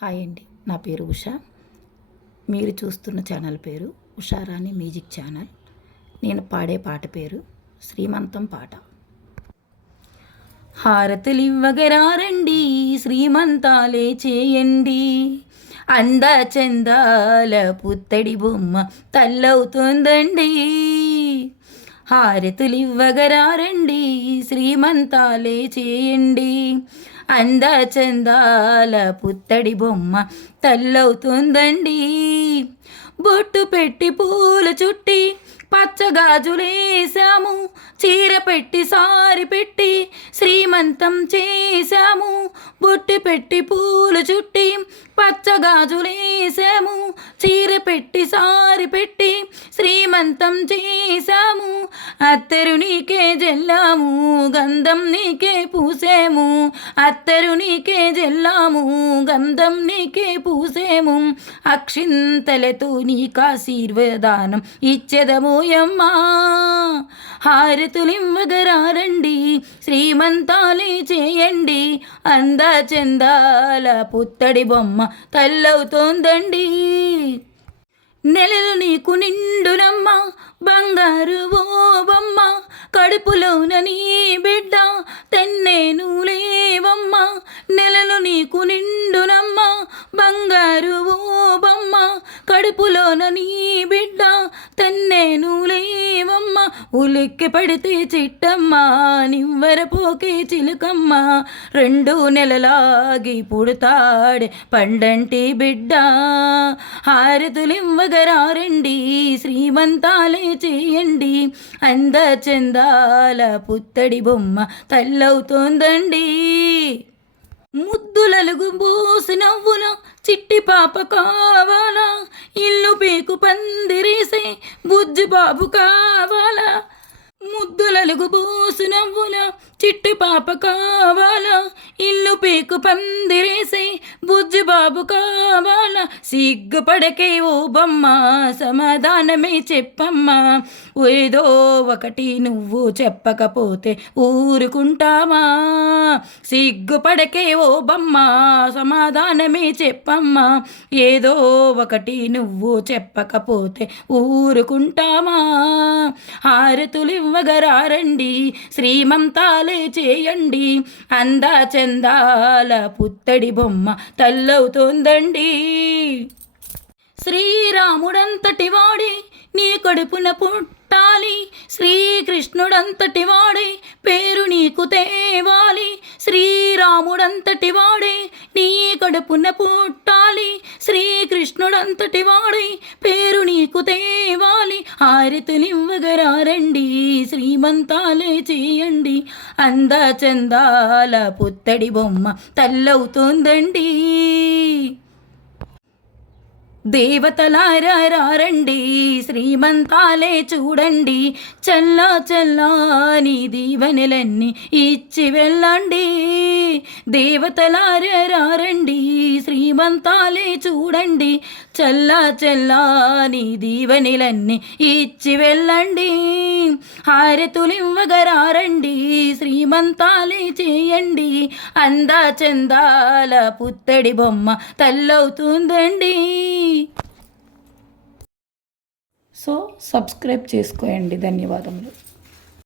Hi అండి, నా పేరు ఉష. మీరు చూస్తున్న ఛానల్ పేరు ఉషారాణి మ్యూజిక్ ఛానల్. నేను పాడే పాట పేరు శ్రీమంతం పాట. హారతులివ్వగరారండి, శ్రీమంతాలే చేయండి, అంద చందాల పుత్తడి బొమ్మ తల్లవుతుందండి. హారతులివ్వగరారండి, శ్రీమంతాలే చేయండి, అంద చందాల పుత్తడి బొమ్మ తల్లవుతుందండి. బొట్టు పెట్టి పూలు చుట్టి పచ్చగాజులేసాము, చీర పెట్టి సారి పెట్టి శ్రీమంతం చేశాము. బొట్టు పెట్టి పూలు చుట్టి పచ్చగాజులేసాము, చీర పెట్టి సారి పెట్టి శ్రీమంతం చేశాము. అత్తరు నీకే జల్లాము, గంధం నీకే పూసేము, అత్తరు నీకే జల్లాము, గంధం నీకే పూసేము. అక్షింతలతో నీకాశీర్వదానం ఇచ్చెదమోయమ్మా. హారతులివ్వగరారండి, శ్రీమంతాలే చేయండి, అంద చందాల పుత్తడి బొమ్మ తల్లవుతోందండి. నెలలు నీకు నిండునమ్మ, బంగారు ఓ బొమ్మ, కడుపులోన నీ బిడ్డ తెన్నేను లేవమ్మ. నెలలు నీకు నిండునమ్మ, బంగారు ఓ బొమ్మ, కడుపులోన నీ బిడ్డ తెన్నేను లేవమ్మ. ఉలిక్కి పడితే చిట్టమ్మ, నివ్వరపోకే చిలుకమ్మ, 2 నెలలాగి పుడతాడే పండంటి బిడ్డ. హారతులివ్వగరారండి, శ్రీమంతాలే చేయండి, అంద చందాల పుత్తడి బొమ్మ తల్లవుతోందండి. ముద్దులలుగు బోసి నవ్వుల చిట్టి పాప కావాలా, ఇల్లు పీకు పందిరేసే బుజ్జి బాబు కావాలా. ముద్దులలుగు బోసి నవ్వుల చిట్టి పాప కావాలా, ఇల్లు పీకు పందిరేసే బుజ్జి బాబు కావాలా. సిగ్గుపడకే ఓ బొమ్మ, సమాధానమే చెప్పమ్మా, ఏదో ఒకటి నువ్వు చెప్పకపోతే ఊరుకుంటామా. సిగ్గుపడకే ఓ బొమ్మ, సమాధానమే చెప్పమ్మా, ఏదో ఒకటి నువ్వు చెప్పకపోతే ఊరుకుంటామా. హారతులివ్వగరారండి, శ్రీమంతాలే చేయండి, అంద చందాల పుత్తడి బొమ్మ తల్లవుతోందండి. శ్రీరాముడంతటి వాడే నీ కడుపున పుట్టాలి, శ్రీకృష్ణుడంతటి వాడే పేరు నీకు తేవాలి. శ్రీరాముడంతటి వాడే నీ కడుపున పుట్టాలి, శ్రీకృష్ణుడంతటి వాడే పేరు నీకు తేవాలి. హారతులివ్వగరారండి, శ్రీమంతాలే చేయండి, అంద చందాల పుత్తడి బొమ్మ తల్లవుతోందండి. దేవతలారారండి, శ్రీమంతాలే చూడండి, చల్లా చల్లాని దీవెనలన్నీ ఇచ్చి వెళ్ళండి. దేవతలారారండి, శ్రీమంతాలే చూడండి, చల్లా చల్లాని దీవెనలన్నీ ఇచ్చి వెళ్ళండి. హారతులివ్వగరారండి, శ్రీమంతాలే చేయండి, అంద చందాల పుత్తడి బొమ్మ తల్లవుతుందండి. సో సబ్స్క్రైబ్ చేసుకోండి. ధన్యవాదములు.